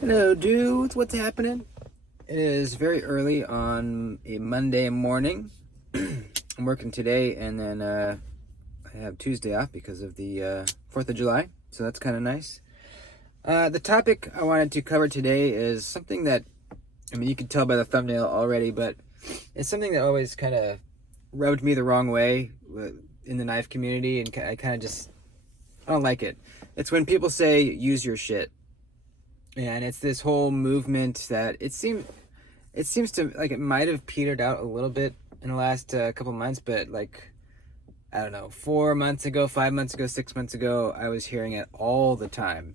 Hello, dudes. What's happening? It is very early on a Monday morning. I'm working today, and then I have Tuesday off because of the 4th of July, so that's kind of nice. The topic I wanted to cover today is something that, I mean, you can tell by the thumbnail already, but it's something that always kind of rubbed me the wrong way in the knife community, and I kind of just, I don't like it. It's when people say, use your shit. And it's this whole movement that it seems to like it might have petered out a little bit in the last couple months, but like I don't know, 4 months ago, 5 months ago, 6 months ago, I was hearing it all the time,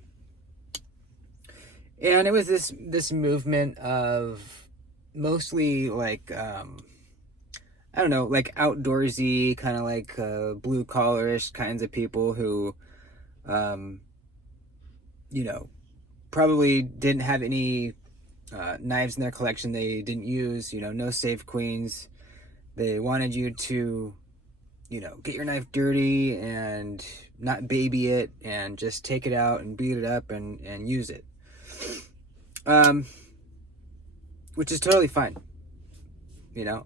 and it was this movement of mostly like I don't know, like outdoorsy kind of like blue collarish kinds of people who, um, you know, probably didn't have any knives in their collection they didn't use, no save queens. They wanted you to, get your knife dirty and not baby it and just take it out and beat it up and use it. Um, which is totally fine.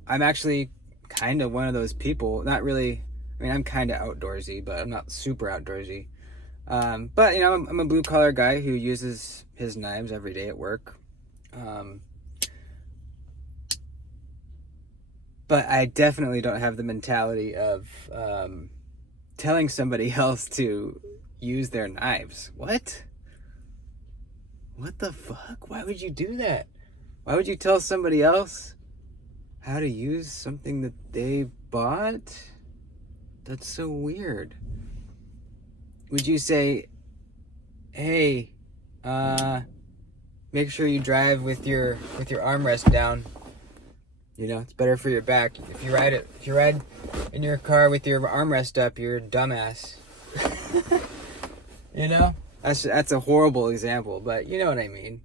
I'm actually kind of one of those people. Not really, I mean, I'm kind of outdoorsy, but I'm not super outdoorsy. But, I'm a blue collar guy who uses his knives every day at work. Um, but I definitely don't have the mentality of telling somebody else to use their knives. What? What the fuck? Why would you do that? Why would you tell somebody else how to use something that they bought? That's so weird. Would you say, hey, make sure you drive with your armrest down? It's better for your back. If you ride in your car with your armrest up, you're a dumbass. you know? That's a horrible example, but you know what I mean.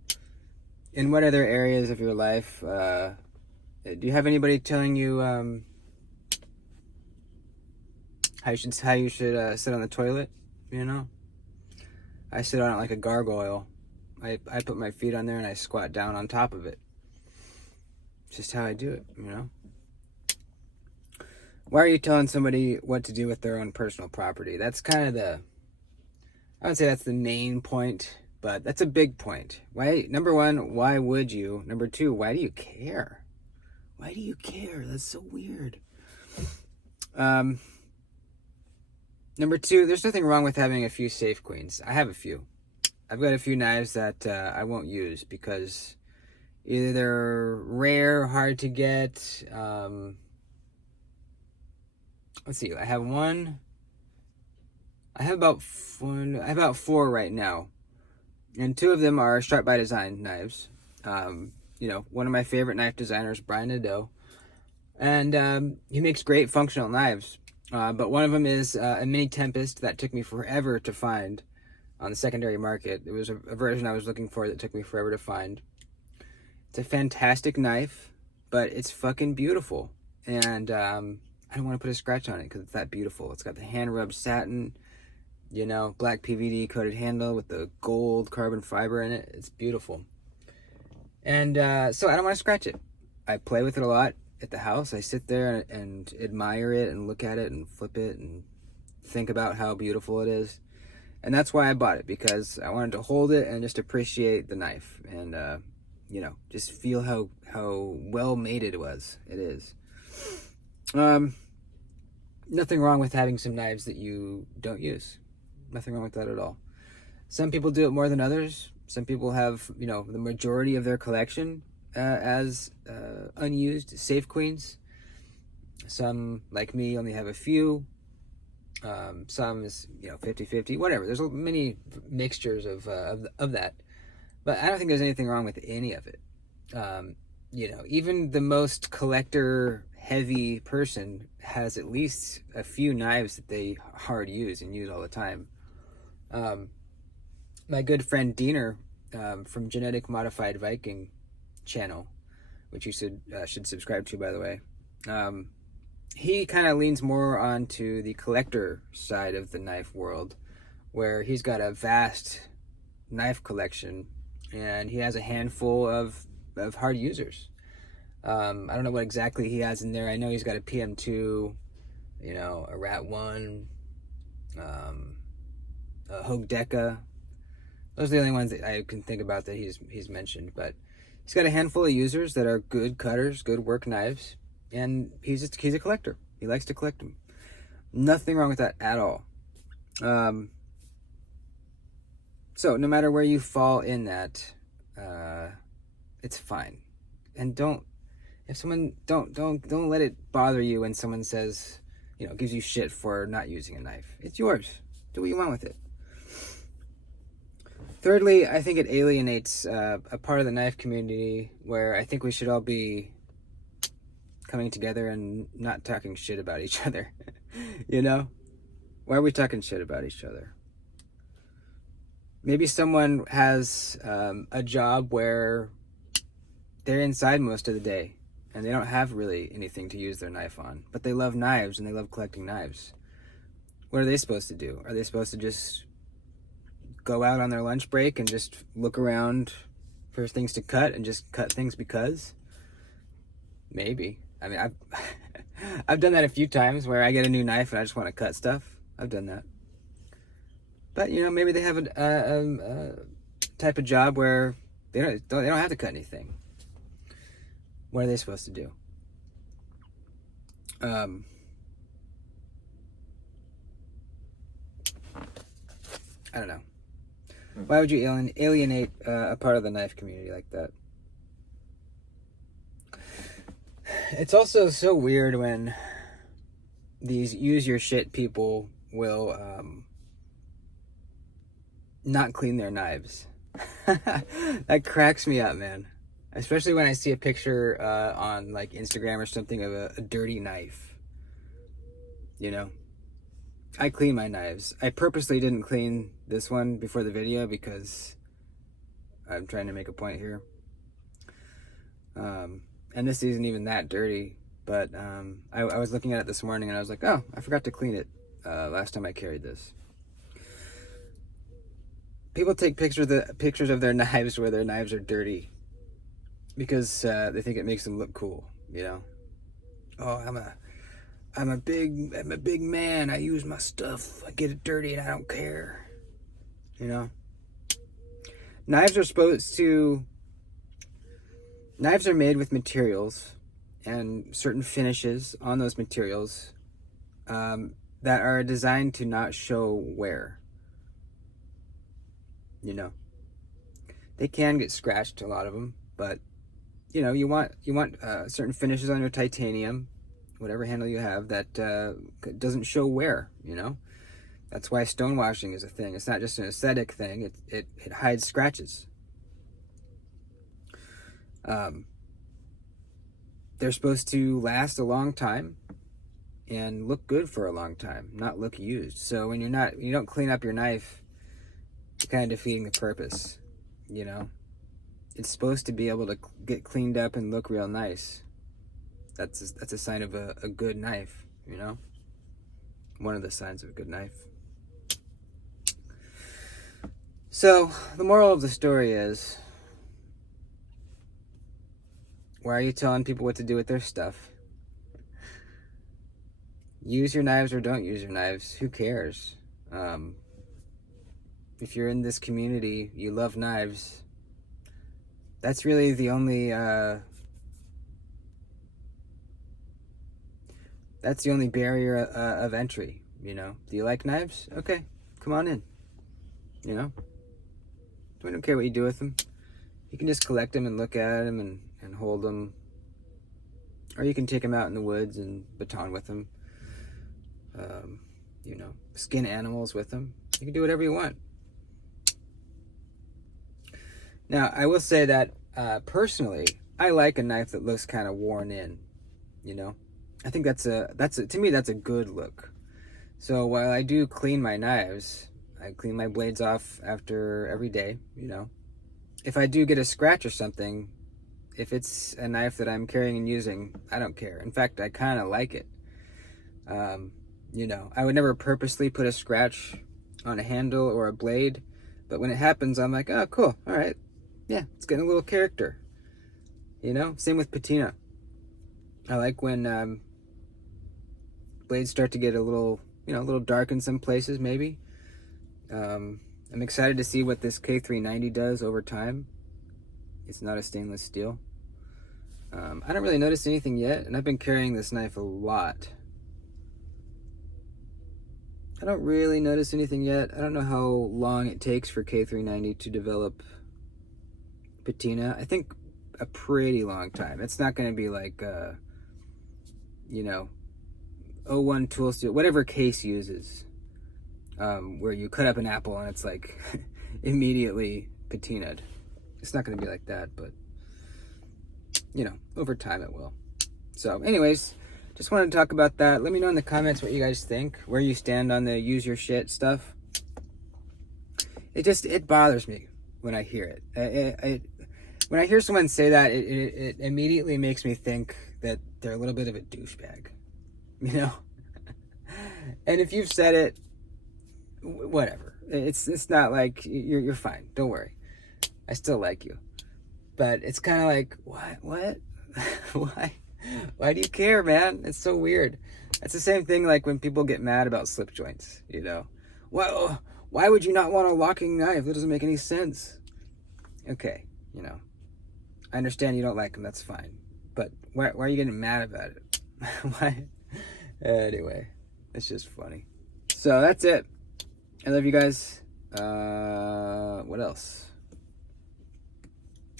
In what other areas of your life, do you have anybody telling you how you should sit on the toilet? I sit on it like a gargoyle. I put my feet on there and I squat down on top of it. It's just how I do it. Why are you telling somebody what to do with their own personal property? That's kind of I would say that's the main point, but that's a big point. Why? Number one, why would you? Number two, why do you care? Why do you care? That's so weird. Number two, there's nothing wrong with having a few safe queens. I have a few. I've got a few knives that I won't use because either they're rare, hard to get. Let's see. I have about four right now, and two of them are Sharp by Design knives. One of my favorite knife designers, Brian Nadeau, and he makes great functional knives. But one of them is a Mini Tempest that took me forever to find on the secondary market. It was a version I was looking for that took me forever to find. It's a fantastic knife, but it's fucking beautiful. And I don't want to put a scratch on it because it's that beautiful. It's got the hand-rubbed satin, black PVD coated handle with the gold carbon fiber in it. It's beautiful. And so I don't want to scratch it. I play with it a lot at the house. I sit there and admire it and look at it and flip it and think about how beautiful it is. And that's why I bought it, because I wanted to hold it and just appreciate the knife and just feel how well made it was. It is. Nothing wrong with having some knives that you don't use. Nothing wrong with that at all. Some people do it more than others. Some people have, the majority of their collection as unused safe queens. Some, like me, only have a few. Some is 50-50, whatever. There's many mixtures of that, but I don't think there's anything wrong with any of it. Even the most collector heavy person has at least a few knives that they hard use and use all the time. My good friend Diener from Genetic Modified Viking channel, which you should subscribe to, by the way. He kind of leans more onto the collector side of the knife world, where he's got a vast knife collection and he has a handful of hard users. I don't know what exactly he has in there. I know he's got a PM2, you know, a Rat 1, a Hogue Deca. Those are the only ones that I can think about that he's mentioned. But he's got a handful of users that are good cutters, good work knives, and he's a collector. He likes to collect them. Nothing wrong with that at all. So no matter where you fall in that, it's fine. And don't let it bother you when someone says, you know, gives you shit for not using a knife. It's yours. Do what you want with it. Thirdly, I think it alienates a part of the knife community where I think we should all be coming together and not talking shit about each other. You know? Why are we talking shit about each other? Maybe someone has a job where they're inside most of the day and they don't have really anything to use their knife on, but they love knives and they love collecting knives. What are they supposed to do? Are they supposed to just go out on their lunch break and just look around for things to cut and just cut things because? Maybe. I mean, I've done that a few times where I get a new knife and I just want to cut stuff. I've done that. But, you know, maybe they have a type of job where they don't have to cut anything. What are they supposed to do? I don't know. Why would you alienate a part of the knife community like that? It's also so weird when these use your shit people will not clean their knives. That cracks me up, man. Especially when I see a picture on like Instagram or something of a dirty knife. You know? I clean my knives. I purposely didn't clean this one before the video because I'm trying to make a point here. And this isn't even that dirty, but I was looking at it this morning and I was like, oh, I forgot to clean it last time I carried this. People take pictures of their knives where their knives are dirty because they think it makes them look cool, you know? Oh, I'm a big man. I use my stuff. I get it dirty and I don't care. You know? Knives are made with materials and certain finishes on those materials that are designed to not show wear. You know? They can get scratched, a lot of them, but you know, you want certain finishes on your titanium, whatever handle you have, that doesn't show wear, you know? That's why stonewashing is a thing. It's not just an aesthetic thing. It hides scratches. They're supposed to last a long time and look good for a long time, not look used. So when you don't clean up your knife, you're kind of defeating the purpose, you know? It's supposed to be able to get cleaned up and look real nice. That's a sign of a good knife, you know? One of the signs of a good knife. So, the moral of the story is, why are you telling people what to do with their stuff? Use your knives or don't use your knives. Who cares? If you're in this community, you love knives, that's really the only barrier of entry, you know? Do you like knives? Okay, come on in, you know? We don't care what you do with them. You can just collect them and look at them and hold them. Or you can take them out in the woods and baton with them. You know, skin animals with them. You can do whatever you want. Now, I will say that personally, I like a knife that looks kind of worn in, you know? I think to me, that's a good look. So while I do clean my knives, I clean my blades off after every day, you know? If I do get a scratch or something, if it's a knife that I'm carrying and using, I don't care. In fact, I kind of like it. You know, I would never purposely put a scratch on a handle or a blade, but when it happens, I'm like, oh, cool, all right. yeah, it's getting a little character. You know, same with patina. I like when blades start to get a little, a little dark in some places, maybe. I'm excited to see what this K390 does over time. It's not a stainless steel. I don't really notice anything yet, and I've been carrying this knife a lot. I don't really notice anything yet. I don't know how long it takes for K390 to develop patina. I think a pretty long time. It's not going to be like, O1 tool steel, whatever Case uses, where you cut up an apple and it's like immediately patinaed. It's not going to be like that, but over time it will. So anyways, just wanted to talk about that. Let me know in the comments what you guys think, where you stand on the use your shit stuff. It bothers me when I hear it. When I hear someone say that, it immediately makes me think that they're a little bit of a douchebag, And if you've said it, whatever. It's not like you're fine. Don't worry. I still like you. But it's kind of like, what? Why do you care, man? It's so weird. It's the same thing like when people get mad about slip joints, Why would you not want a locking knife? That doesn't make any sense. Okay, I understand you don't like them. That's fine. But why are you getting mad about it? Why? Anyway, it's just funny. So that's it. I love you guys. What else?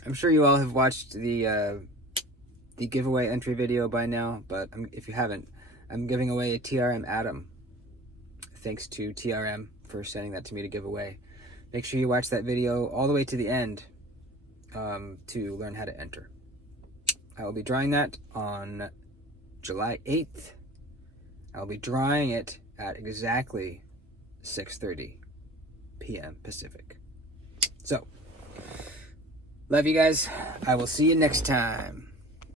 I'm sure you all have watched the giveaway entry video by now, but if you haven't, I'm giving away a TRM Atom. Thanks to TRM for sending that to me to give away. Make sure you watch that video all the way to the end to learn how to enter. I will be drawing that on July 8th. I'll be drawing it at exactly 6:30 p.m. Pacific. So, love you guys. I will see you next time.